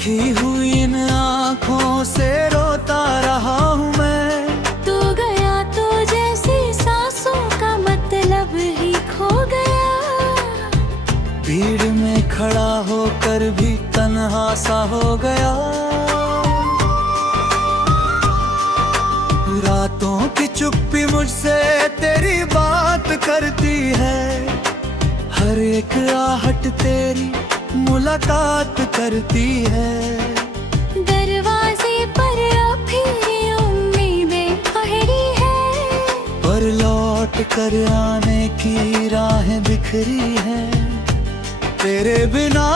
देखी हुई इन आँखों से रोता रहा हूँ मैं। तू गया तो जैसे सांसों का मतलब ही खो गया। भीड़ में खड़ा होकर भी तन्हा सा हो गया। रातों की चुप्पी मुझसे तेरी बात करती है। हर एक आहट तेरी मुलाकात करती है। दरवाजे पर अब भी उम्मीदें ठहरी है, पर लौट कर आने की राहें बिखरी है। तेरे बिना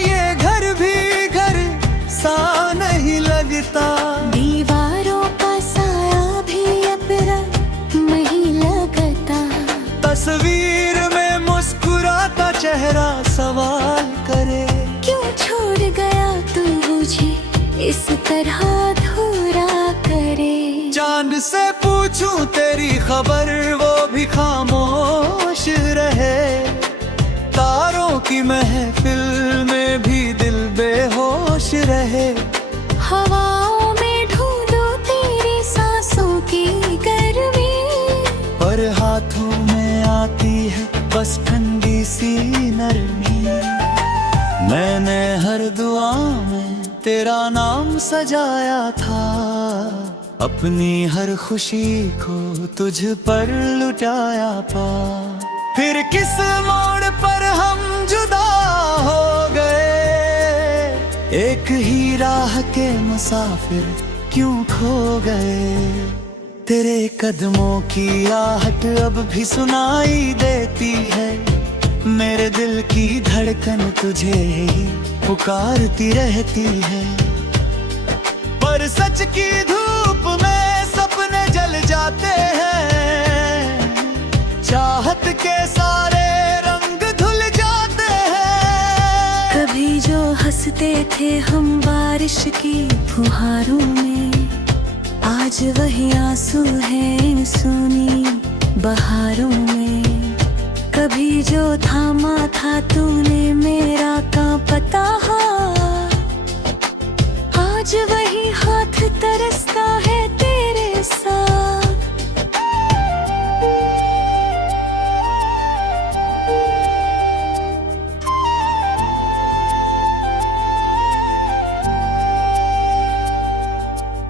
ये घर भी घर सा नहीं लगता। दीवारों का साया भी अब नहीं लगता। तस्वीर में मुस्कुराता चेहरा सवाल करे, क्यों छोड़ गया तू मुझे इस तरह अधूरा करे। चांद से पूछूं तेरी खबर वो भी खामोश रहे। तारों की महफिल में भी दिल बेहोश रहे। हवाओं में ढूंढो तेरी सांसों की गर्मी, पर हाथों में आती है बस ठंडी सी नरमी। मैंने हर दुआ में तेरा नाम सजाया था। अपनी हर खुशी को तुझ पर लुटाया पा। फिर किस मोड़ पर हम जुदा हो गए। एक ही राह के मुसाफिर क्यों खो गए। तेरे कदमों की आहट अब भी सुनाई देती है। मेरे दिल की धड़कन तुझे ही पुकारती रहती है। पर सच की धूप में सपने जल जाते हैं। चाहत के सारे रंग धुल जाते हैं। कभी जो हंसते थे हम बारिश की फुहारों में, आज वही आंसू हैं सुनी बहारों में। कभी जो थामा था तूने मेरा कांपता हाथ, आज वही हाथ तरसता है तेरे साथ।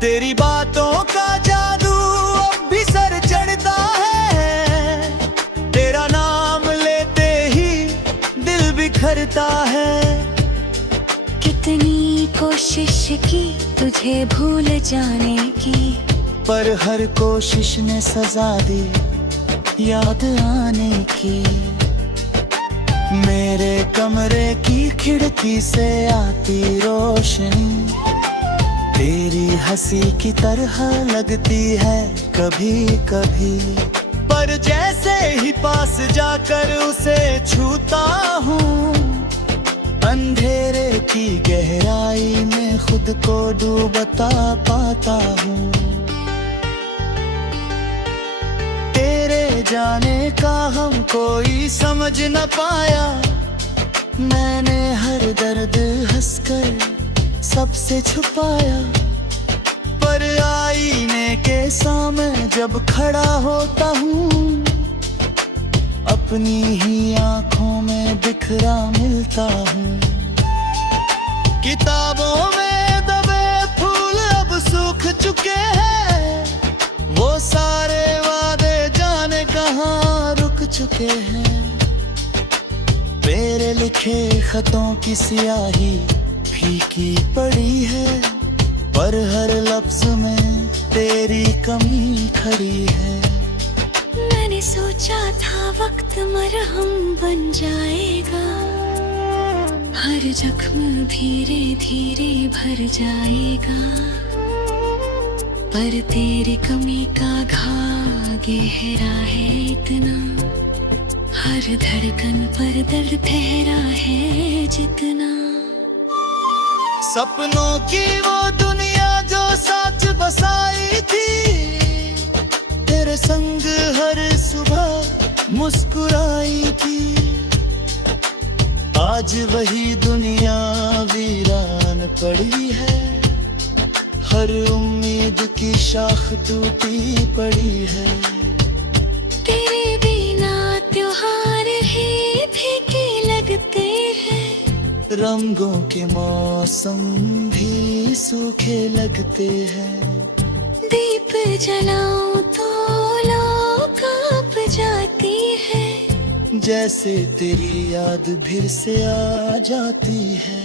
तेरी बातों का जादू अब भी सर चढ़ता है। तेरा नाम लेते ही दिल बिखरता है। कितनी कोशिश की तुझे भूल जाने की, पर हर कोशिश ने सजा दी याद आने की। मेरे कमरे की खिड़की से आती रोशनी तेरी हंसी की तरह लगती है कभी कभी। पर जैसे ही पास जाकर उसे छूता हूँ, अंधेरे की गहराई में खुद को डूबता पाता हूँ। तेरे जाने का हम कोई समझ न पाया। मैंने हर दर्द हंसकर सबसे छुपाया। पर आईने के सामने जब खड़ा होता हूँ, अपनी ही आंखों में बिखरा मिलता हूँ। किताबों में दबे फूल अब सूख चुके हैं। वो सारे वादे जाने कहाँ रुक चुके हैं। मेरे लिखे खतों की स्याही फीकी पड़ी है, पर हर लफ्ज में तेरी कमी खड़ी है। मैंने सोचा था वक्त मरहम बन जाएगा, हर जख्म धीरे धीरे भर जाएगा। पर तेरी कमी का घाव गहरा है इतना, हर धड़कन पर दर्द ठहरा है जितना। सपनों की वो दुनिया जो साथ बसाई थी, तेरे संग हर सुबह मुस्कुराई थी। आज वही दुनिया वीरान पड़ी है, हर उम्मीद की शाख टूटी पड़ी है। तेरे बिना त्योहार ही फीके लगते हैं, रंगों के मौसम भी सूखे लगते हैं। दीप जलाऊं तो लौ कांप जाती है, जैसे तेरी याद फिर से आ जाती है।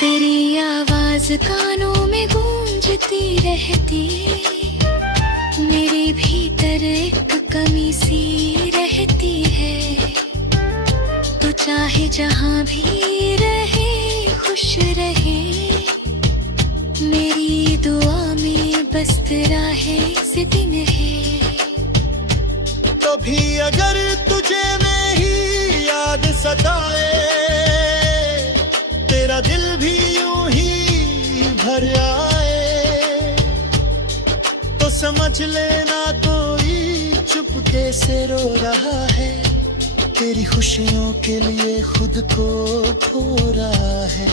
तेरी आवाज कानों में गूंजती रहती है, मेरे भीतर एक कमी सी रहती है। तो चाहे जहां भी रहे खुश रहे, मेरी दुआ में बस तेरा है से दिन है। कभी अगर तुझे मेरी याद सताए, तेरा दिल भी यूं ही भर आए, तो समझ लेना कोई चुपके से रो रहा है, तेरी खुशियों के लिए खुद को खो रहा है।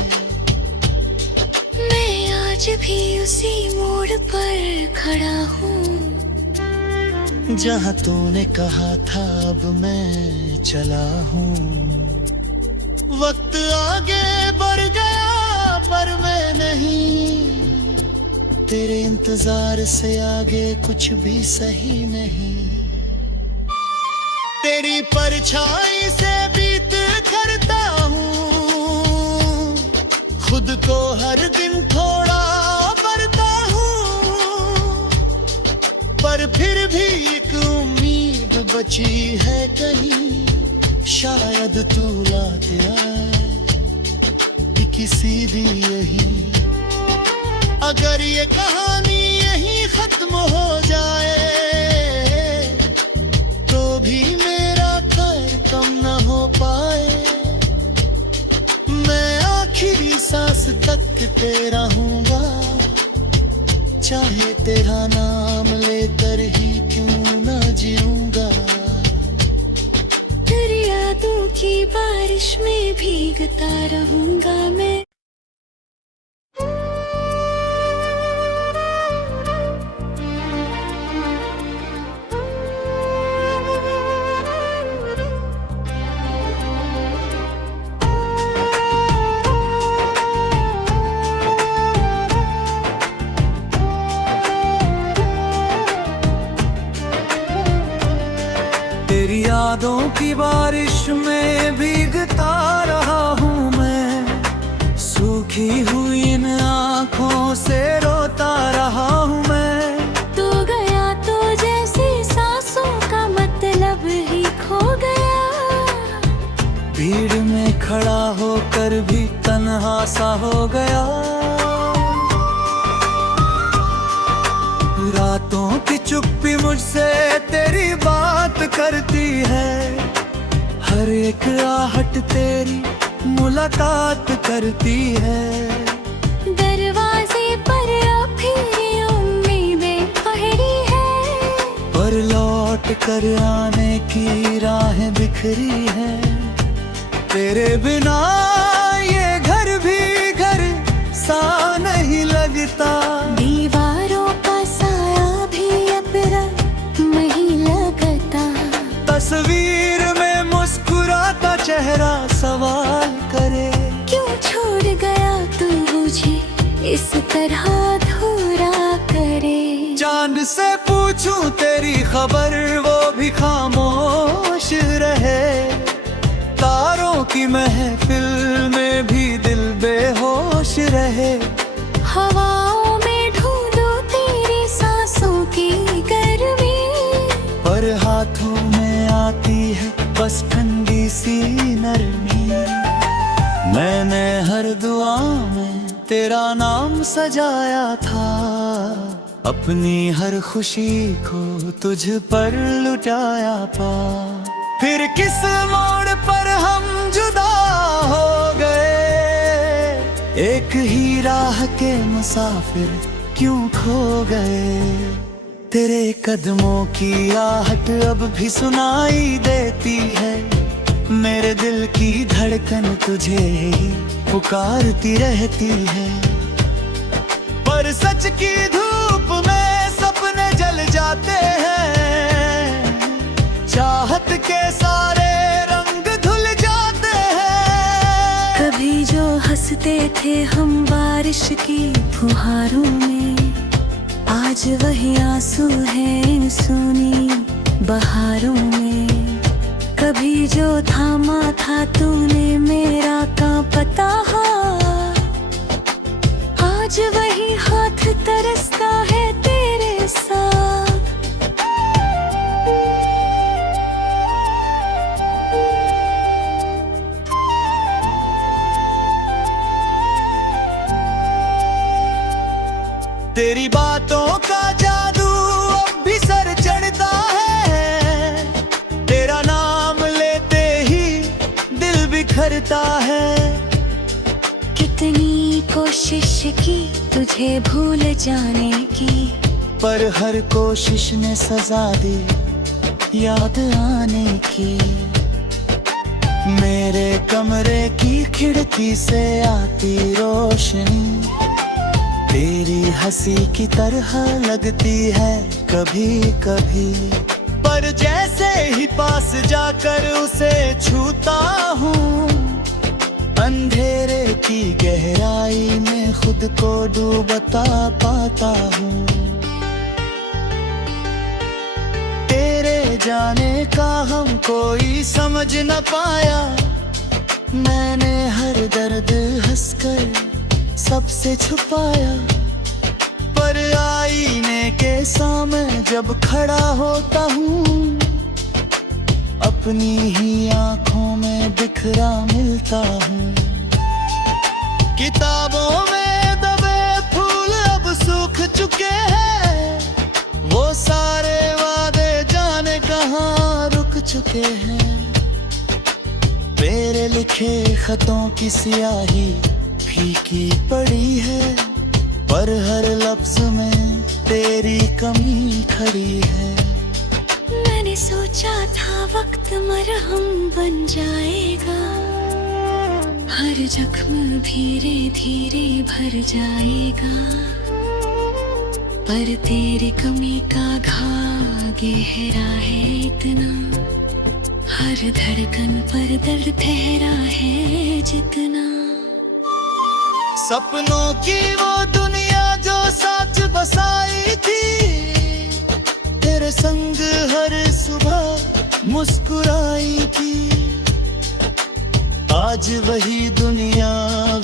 मैं आज भी उसी मोड़ पर खड़ा हूँ, जहाँ तूने कहा था अब मैं चला हूँ। वक्त आगे बढ़ गया पर मैं नहीं, तेरे इंतजार से आगे कुछ भी सही नहीं। तेरी परछाई से बीत करता हूँ, खुद को हर दिन थोड़ा बढ़ता हूँ, पर फिर भी एक उम्मीद बची है कहीं, शायद तू लाते आए किसी दी यही। अगर ये कहानी यहीं खत्म हो जाए, तो भी मेरा खैर कम न हो पाए। मैं आखिरी सांस तक तेरा हूँगा, चाहे तेरा नाम लेकर ही क्यों न जीऊँगा। तेरी यादों की बारिश में भीगता रहूंगा मैं। तेरी यादों की बारिश में भीगता रहा हूँ मैं, सूखी हुई इन आँखों से रोता रहा हूँ मैं। तू गया तो जैसे सांसों का मतलब ही खो गया, भीड़ में खड़ा होकर भी तन्हा सा हो गया। रातों की चुप्पी मुझसे तेरी बात करती है, हर एक आहट तेरी मुलाकात करती है। दरवाजे पर फिर उम्मीदें खड़ी है, पर लौट कर आने की राहें बिखरी हैं। तेरे बिना ये घर भी घर सा नहीं लगता, दीवारों का साया भी अपना नहीं लगता। तस्वीर में मुस्कुराता चेहरा सवाल करे, क्यों छोड़ गया तू मुझे इस तरह अधूरा करे। चांद से पूछूं तेरी खबर वो भी खामोश रहे, तारों की महफिल में भी दिल बेहोश रहे। हवाओं में ढूंढो तेरी सांसों की गर्मी, पर हाथों में आती है बस ठंडी सी नरमी। मैंने हर दुआ में तेरा नाम सजाया था, अपनी हर खुशी को तुझ पर लुटाया पा। फिर किस मोड़ पर हम जुदा हो गए, एक ही राह के मुसाफिर क्यों खो गए। तेरे कदमों की आहट अब भी सुनाई देती है, मेरे दिल की धड़कन तुझे ही पुकारती रहती है, पर सच की धूप में सपने जल जाते हैं, चाहत के सारे रंग धुल जाते हैं। कभी जो हंसते थे हम बारिश की फुहारों में, आज वही आंसू है इन सूनी बहारों में। कभी जो थामा था तूने मेरा कांपता हाथ, आज वही हाथ तरसता है तेरे साथ। तेरी बातों का जादू अब भी सर चढ़ता है, तेरा नाम लेते ही दिल बिखरता है। कितनी कोशिश की तुझे भूल जाने की, पर हर कोशिश ने सजा दी याद आने की। मेरे कमरे की खिड़की से आती रोशनी तेरी हंसी की तरह लगती है कभी कभी, पर जैसे ही पास जाकर उसे छूता हूँ, अंधेरे की गहराई में खुद को डूबता पाता हूँ। तेरे जाने का हम कोई समझ न पाया, मैंने हर दर्द हंसकर सबसे छुपाया, पर आईने के सामने जब खड़ा होता हूँ, अपनी ही आंखों में बिखरा मिलता हूँ। किताबों में दबे फूल अब सूख चुके हैं, वो सारे वादे जाने कहाँ रुक चुके हैं। तेरे लिखे खतों की स्याही फीकी पड़ी है, पर हर लफ्ज में तेरी कमी खड़ी है। मैंने सोचा था वक्त मरहम बन जाएगा, हर जख्म धीरे धीरे भर जाएगा, पर तेरी कमी का घा गहरा है इतना, हर धड़कन पर दर्द ठहरा है जितना। सपनों की वो दुनिया जो साथ बसाई थी, तेरे संग हर सुबह मुस्कुराई थी, आज वही दुनिया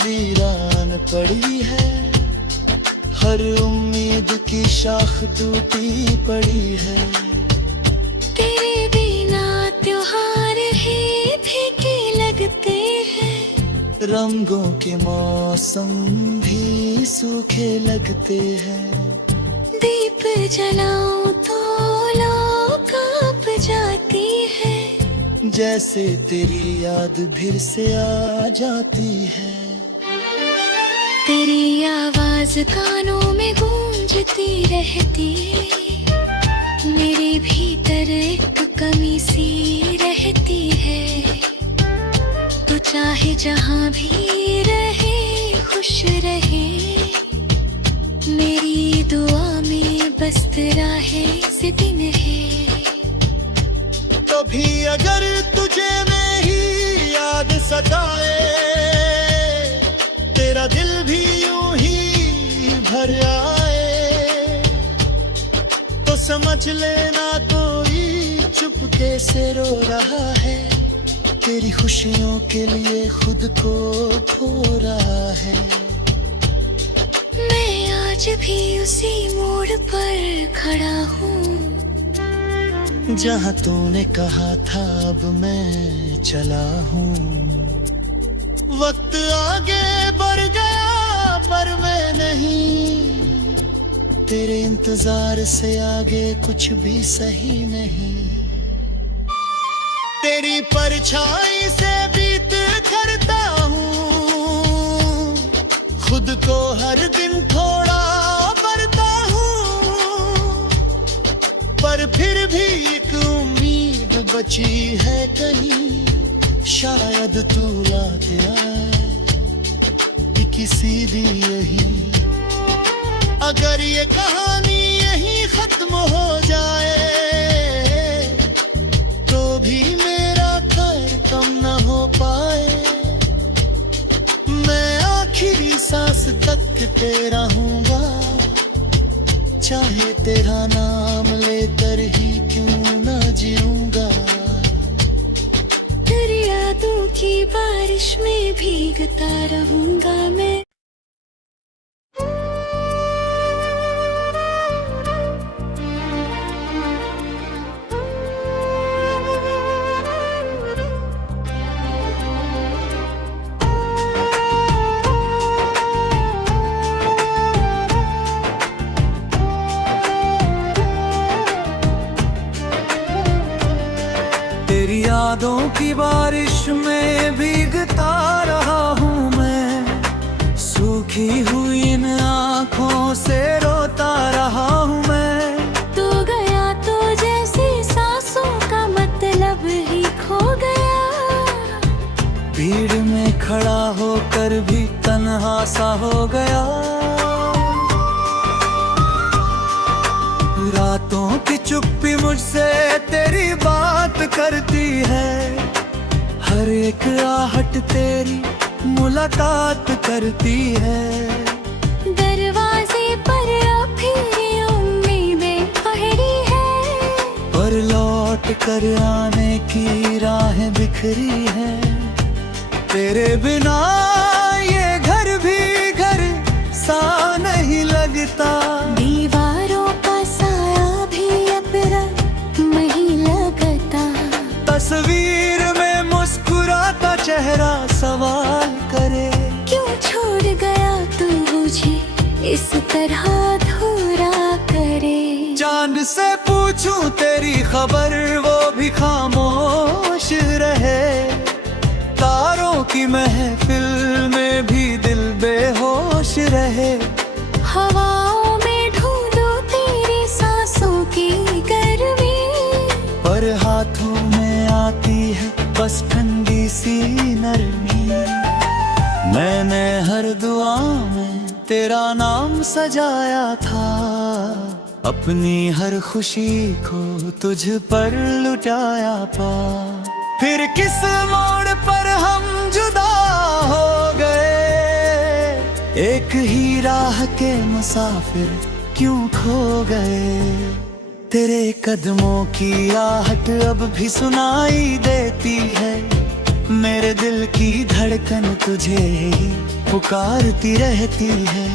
वीरान पड़ी है, हर उम्मीद की शाख टूटी पड़ी है। तेरे बिना त्योहार ही फीके लगते हैं, रंगों के मौसम भी सूखे लगते हैं। दीप जलाऊं तो लौ कांप जाती है, जैसे तेरी याद फिर से आ जाती है। तेरी आवाज कानों में गूंजती रहती है, मेरे भीतर एक कमी सी रहती है। तू चाहे जहाँ भी रहे खुश रहे, मेरी दुआ में बस तेरा है से दिन है। कभी अगर तुझे मेरी याद सताए, तेरा दिल भी यूं ही भर आए, तो समझ लेना कोई चुपके से रो रहा है, तेरी खुशियों के लिए खुद को खो रहा है। मैं आज भी उसी मोड़ पर खड़ा हूँ, जहाँ तूने कहा था अब मैं चला हूँ। वक्त आगे बढ़ गया पर मैं नहीं, तेरे इंतजार से आगे कुछ भी सही नहीं। तेरी परछाई से बीत करता हूँ, खुद को हर दिन थोड़ा बढ़ता हूँ, पर फिर भी एक उम्मीद बची है कहीं, शायद तू याद आए। की सीधी यही। अगर ये कहानी यहीं खत्म हो जाए तो भी मेरा खैर कम न हो पाए। मैं आखिरी सांस तक तेरा हूँगा, चाहे तेरा नाम लेकर ही क्यों न जीऊँगा। तेरी यादों की बारिश में भीगता रहूंगा मैं। तेरी यादों की बारिश में भीगता रहा हूँ मैं, सूखी हुई इन आँखों से रोता रहा हूँ मैं। तू गया तो जैसे सांसों का मतलब ही खो गया। भीड़ में खड़ा होकर भी तन्हा सा हो गया। रातों की चुप्पी मुझसे तेरी बात करती है, हर एक आहट तेरी मुलाकात करती है। दरवाजे पर अभी उम्मीदें ठहरी है, पर लौट कर आने की राहें बिखरी है। तेरे बिना ये घर भी घर सा नहीं लगता। दीवारों का साया भी अब रंग नहीं लगता। तस्वीर में मुस्कुराता चेहरा सवाल करे, क्यों छोड़ गया तू मुझे इस तरह अधूरा करे। चांद से पूछूं तेरी खबर वो भी खामोश रहे। तारों की महफिल में भी दिल बेहोश रहे। हवाओं में ढूंढो तेरी सांसों की गर्मी, पर हाथों में आती है बस ठंडी सी नरमी। मैंने हर दुआ में तेरा नाम सजाया था, अपनी हर खुशी को तुझ पर लुटाया पा। फिर किस मोड़ पर हम जुदा हो गए, एक ही राह के मुसाफिर क्यों खो गए। तेरे कदमों की आहट अब भी सुनाई देती है, मेरे दिल की धड़कन तुझे ही पुकारती रहती है।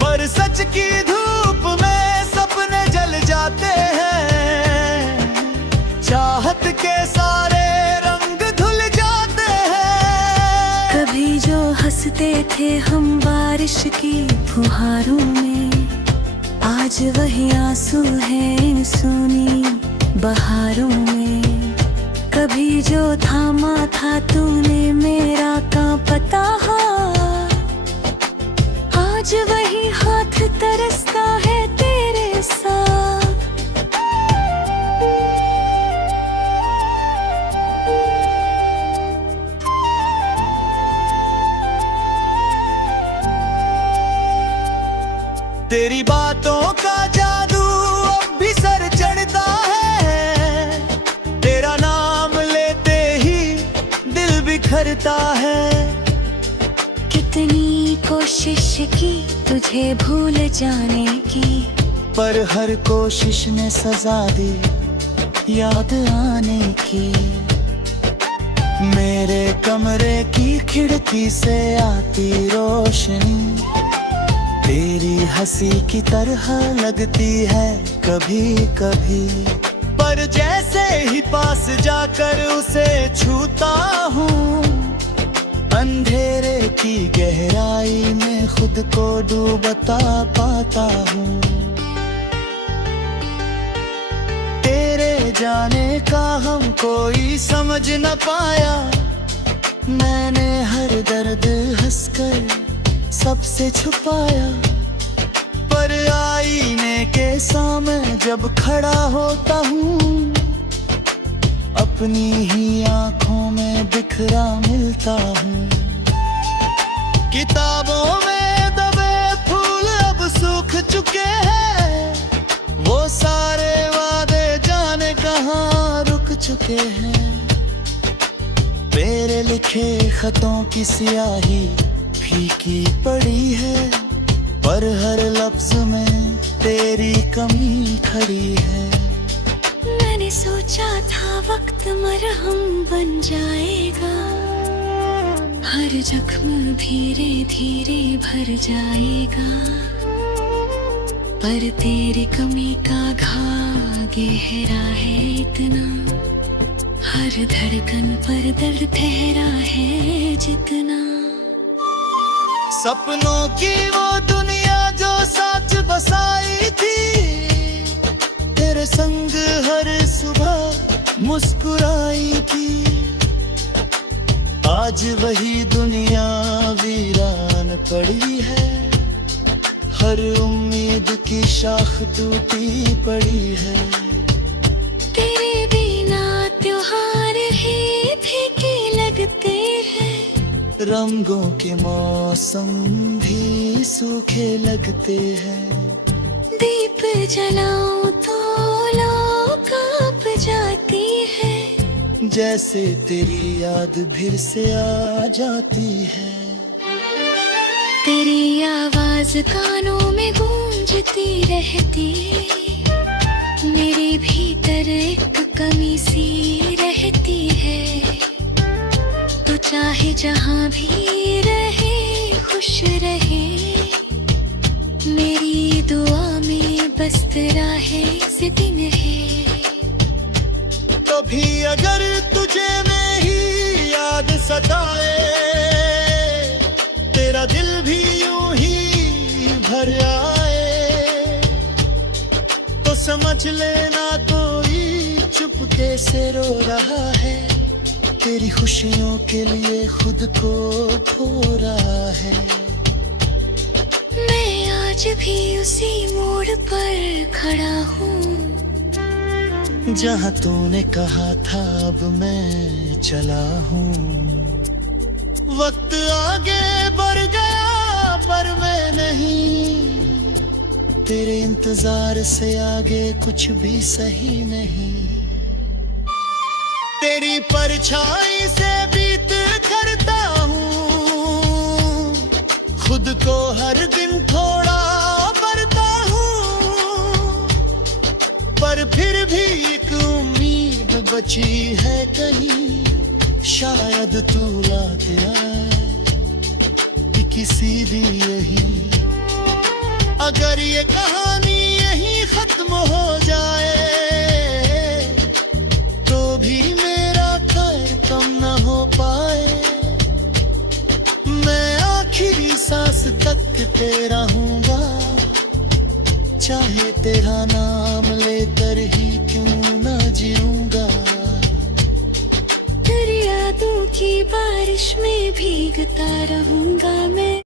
पर सच की धूप में सपने जल जाते हैं, चाहत के सारे रंग धुल जाते हैं। कभी जो हंसते थे हम बारिश की फुहारों में, आज वही आंसू हैं इन सूनी बहारों में। कभी जो थामा था तूने मेरा कांपता हाथ, आज वही हाथ तरसता है तेरे साथ। तेरी बातों का जादू अब भी सर चढ़ता है, तेरा नाम लेते ही दिल बिखरता है। कितनी कोशिश की तुझे भूल जाने की, पर हर कोशिश ने सजा दी याद आने की। मेरे कमरे की खिड़की से आती रोशनी तेरी हंसी की तरह लगती है कभी कभी। पर जैसे ही पास जाकर उसे छूता हूँ, अंधेरे की गहराई में खुद को डूबता पाता हूँ। तेरे जाने का हम कोई समझ न पाया, मैंने हर दर्द हंसकर सबसे छुपाया। पर आईने के सामने जब खड़ा होता हूँ, अपनी ही आंखों में बिखरा मिलता हूँ। किताबों में दबे फूल अब सूख चुके हैं, वो सारे वादे जाने कहाँ रुक चुके हैं। मेरे लिखे खतों की स्याही फीकी पड़ी है, पर हर लफ्ज में तेरी कमी खड़ी है। मैंने सोचा था वक्त मरहम बन जाएगा, हर जख्म धीरे धीरे भर जाएगा, पर तेरी कमी का घा गहरा है इतना, हर धड़कन पर दर्द ठहरा है जितना। सपनों की वो दुनिया जो साथ बसाई थी, तेरे संग हर सुबह मुस्कुराई थी, आज वही दुनिया वीरान पड़ी है, हर उम्मीद की शाख टूटी पड़ी है। तेरे बिना त्योहार ही फीके लगते हैं, रंगों के मौसम भी सूखे लगते हैं। दीप जलाऊं तो लो कांप जाती है, जैसे तेरी याद फिर से आ जाती है। तेरी आवाज कानों में गूंजती रहती, मेरे भीतर एक कमी सी रहती है। तो चाहे जहां भी रहे खुश रहे, मेरी दुआ में बस तेरा है से दिन है। कभी अगर तुझे मेरी याद सताए, तेरा दिल भी यूं ही भर आए, तो समझ लेना कोई चुपके से रो रहा है, तेरी खुशियों के लिए खुद को खो रहा है। मैं आज भी उसी मोड़ पर खड़ा हूँ, जहाँ तूने कहा था अब मैं चला हूँ। वक्त आगे बढ़ गया पर मैं नहीं, तेरे इंतजार से आगे कुछ भी सही नहीं। तेरी परछाई से बीत करता हूँ, खुद को हर दिन थोड़ा बरता हूँ, पर फिर भी एक उम्मीद बची है कहीं, शायद तू लाते आए किसी दी यही। अगर ये कहानी यहीं खत्म हो जाए, तो भी मेरा खैर कम न हो पाए। मैं आखिरी सांस तक तेरा हूँगा, चाहे तेरा नाम लेकर ही क्यों न जीऊँगा। तेरी यादों की बारिश में भीगता रहूँगा मैं।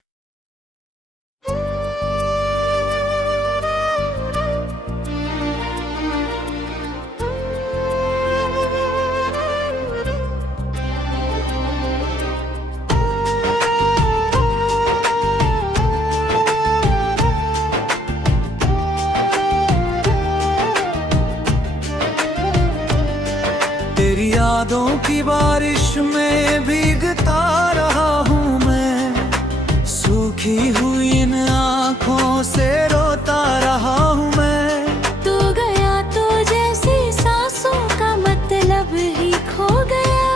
तेरी यादों की बारिश में भीगता रहा हूँ मैं, सूखी हुई इन आँखों से रोता रहा हूँ मैं। तू गया तो जैसे सांसों का मतलब ही खो गया,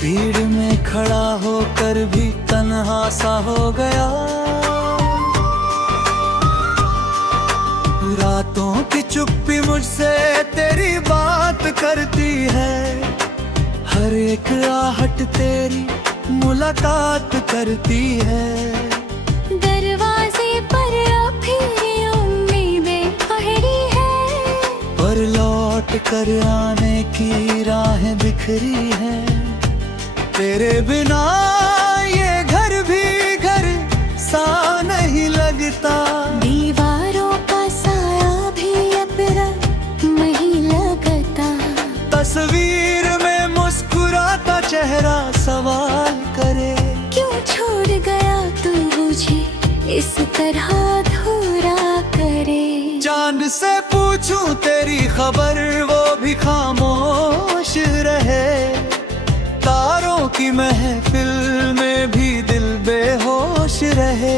भीड़ में खड़ा होकर भी तन्हा सा हो गया। रातों की चुप्पी मुझसे तेरी बात करती है, हर एक आहट तेरी मुलाकात करती है। दरवाजे पर फिर उम्मीदें खड़ी है, पर लौट कर आने की राहें बिखरी है। तेरे बिना ये घर भी घर सा नहीं लगता, दीवारों का साया भी अब नहीं लगता। तस्वीर में मुस्कुराता चेहरा सवाल करे, क्यों छोड़ खबर वो भी खामोश रहे। तारों की महफिल में भी दिल बेहोश रहे।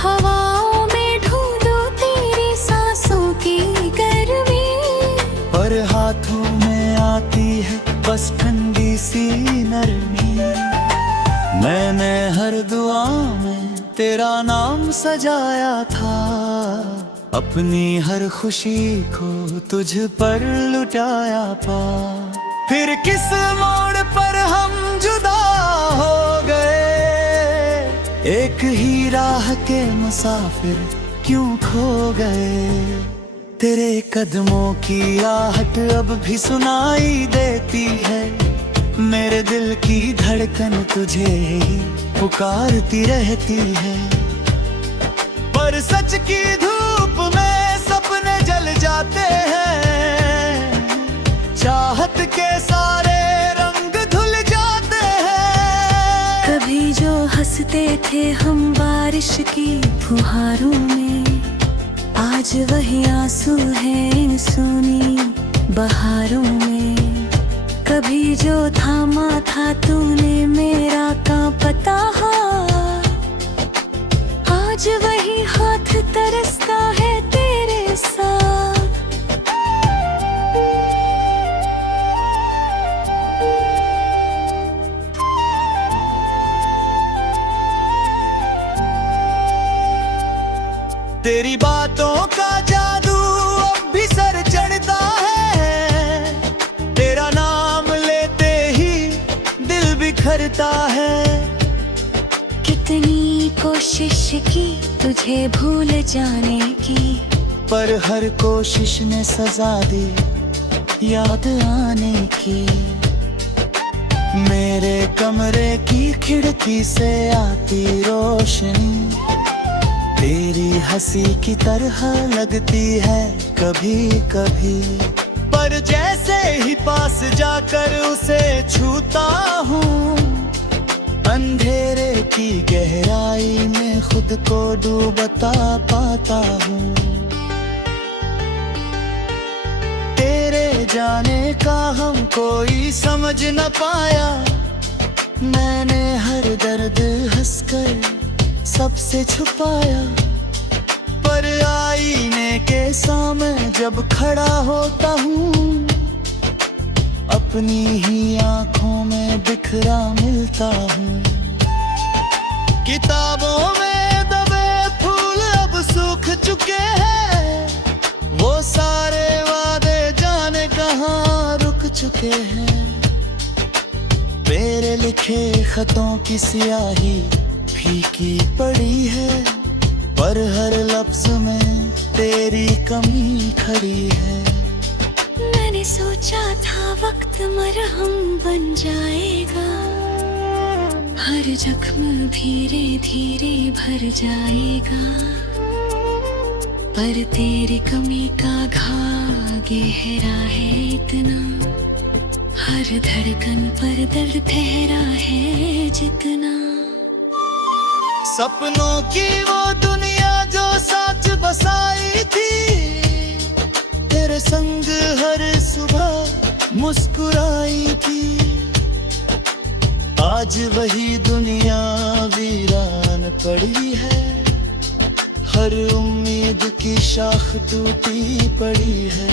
हवाओं में ढूंढो तेरी सांसों की गर्मी, पर हाथों में आती है बस ठंडी सी नरमी। मैंने हर दुआ में तेरा नाम सजाया था, अपनी हर खुशी को तुझ पर लुटाया पा। फिर किस मोड़ पर हम जुदा हो गए, एक ही राह के मुसाफिर क्यों खो गए। तेरे कदमों की आहट अब भी सुनाई देती है, मेरे दिल की धड़कन तुझे ही पुकारती रहती है। पर सच की धूप में सपने जल जाते हैं, चाहत के सारे रंग धुल जाते हैं। कभी जो हंसते थे हम बारिश की फुहारों में, आज वही आंसू हैं सुनी बहारों में। कभी जो थामा था तूने मेरा कांपता हाथ, आज वही हाथ तरसता है तेरे साथ। तेरी बातों का जादू अब भी सर चढ़ता है, तेरा नाम लेते ही दिल बिखरता है। कितनी कोशिश की तुझे भूल जाने की, पर हर कोशिश ने सजा दी याद आने की। मेरे कमरे की खिड़की से आती रोशनी तेरी हंसी की तरह लगती है कभी कभी। पर जैसे ही पास जाकर उसे छूता हूँ, अंधेरे की गहराई में खुद को डूबता पाता हूँ। तेरे जाने का हम कोई समझ न पाया, मैंने हर दर्द हंसकर सबसे छुपाया। पर आईने के सामने जब खड़ा होता हूँ, अपनी ही आंखों में बिखरा मिलता हूँ। किताबों में दबे फूल अब सूख चुके हैं, वो सारे वादे जाने कहाँ रुक चुके हैं। मेरे लिखे खतों की स्याही फीकी पड़ी है, पर हर लफ्ज में तेरी कमी खड़ी है। मैंने सोचा था वक्त मरहम बन जाएगा, हर जख्म धीरे धीरे भर जाएगा। पर तेरी कमी का घा गहरा है इतना, हर धड़कन पर दर्द ठहरा है जितना। सपनों की वो दुनिया जो साथ बसाई थी, तेरे संग हर सुबह मुस्कुराई थी। आज वही दुनिया वीरान पड़ी है, हर उम्मीद की शाख टूटी पड़ी है।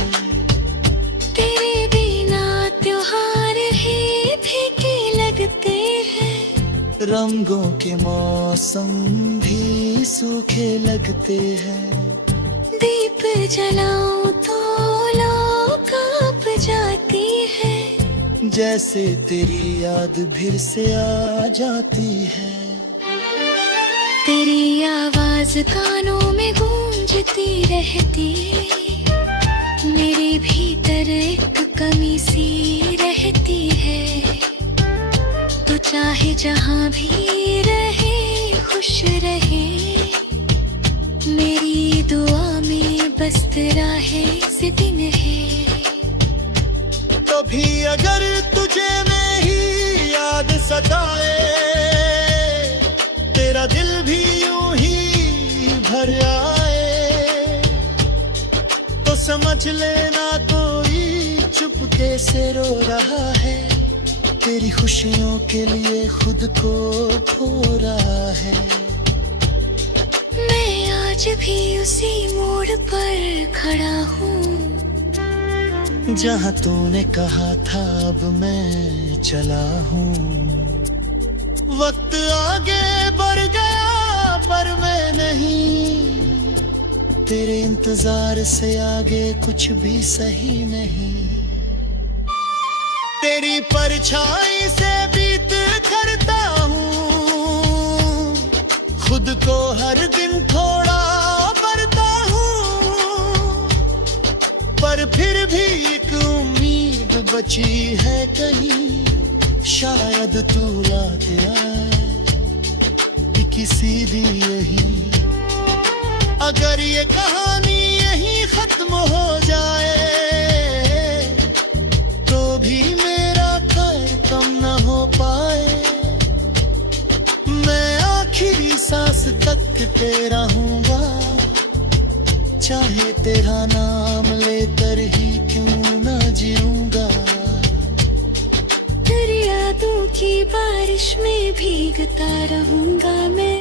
तेरे बिना त्योहार ही फीके लगते हैं, रंगों के मौसम भी सूखे लगते हैं। दीप जलाऊं तो लौ कांप जाती है, जैसे तेरी याद फिर से आ जाती है। तेरी आवाज कानों में गूंजती रहती, मेरे भीतर एक कमी सी रहती है। तो चाहे जहां भी रहे खुश रहे, मेरी दुआ में बस तेरा है से दिन है। कभी अगर तुझे मेरी याद सताए, तेरा दिल भी यूं ही भर आए, तो समझ लेना तो चुपके से रो रहा है, तेरी खुशियों के लिए खुद को खो रहा है। मैं आज भी उसी मोड़ पर खड़ा हूँ, जहाँ तूने कहा था अब मैं चला हूँ। वक्त आगे बढ़ गया पर मैं नहीं, तेरे इंतजार से आगे कुछ भी सही नहीं। तेरी परछाई से बीत करता हूँ, खुद को हर दिन थोड़ा बढ़ता हूँ, पर फिर भी एक उम्मीद बची है कहीं, शायद तू लाके आए किसी दी यही। अगर ये कहानी यहीं खत्म हो जाए तो भी मेरा खैर कम न हो पाए। मैं आखिरी सांस तक तेरा हूँगा, चाहे तेरा नाम लेकर ही क्यों न जीऊँगा। तेरी यादों की बारिश में भीगता रहूँगा मैं,